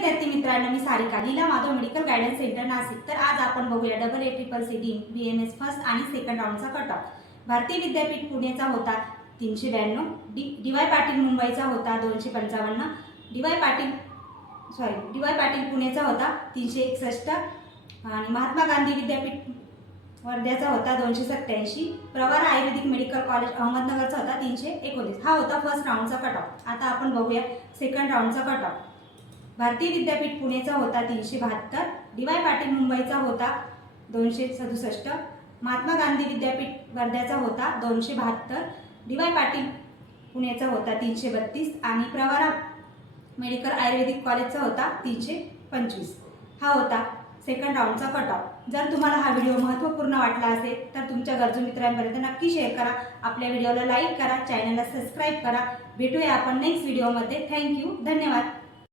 विद्यार्थी मित्रांनो, मी Sarika, Leela Madhav medical guidance centre Nashik. तर आज आपण बघूया डबल ACCC BMS फर्स्ट आणि सेकंड राऊंडचा कट ऑफ। भारतीय विद्यापीठ पुणेचा होता 392, DY पाटील मुंबईचा होता 255, DY पाटील पुणेचा होता 361 आणि महात्मा गांधी विद्यापीठ वर्ध्याचा होता 287, प्रवार आयुर्वेदिक मेडिकल कॉलेज अहमदनगरचा होता 319। हा होता फर्स्ट राऊंडचा कट ऑफ। आता आपण बघूया सेकंड राऊंडचा कट ऑफ। भारतीय विद्यापीठ पुणेचा होता 372, DY पाटील मुंबईचा होता 267, महात्मा गांधी विद्यापीठ वर्ध्याचा होता 272, DY पाटील पुणेचा होता 332 आणि प्रवारा मेडिकल आयुर्वेदिक कॉलेजचा होता 325। हा होता सेकंड राऊंडचा कट ऑफ। जर तुम्हाला हा व्हिडिओ महत्त्वपूर्ण वाटला असेल तर तुमच्या गरजू मित्रांपर्यंत नक्की शेअर करा, आपल्या व्हिडिओला लाईक करा, चॅनलला सबस्क्राईब करा। भेटूया आपण नेक्स्ट व्हिडिओमध्ये। थँक्यू, धन्यवाद।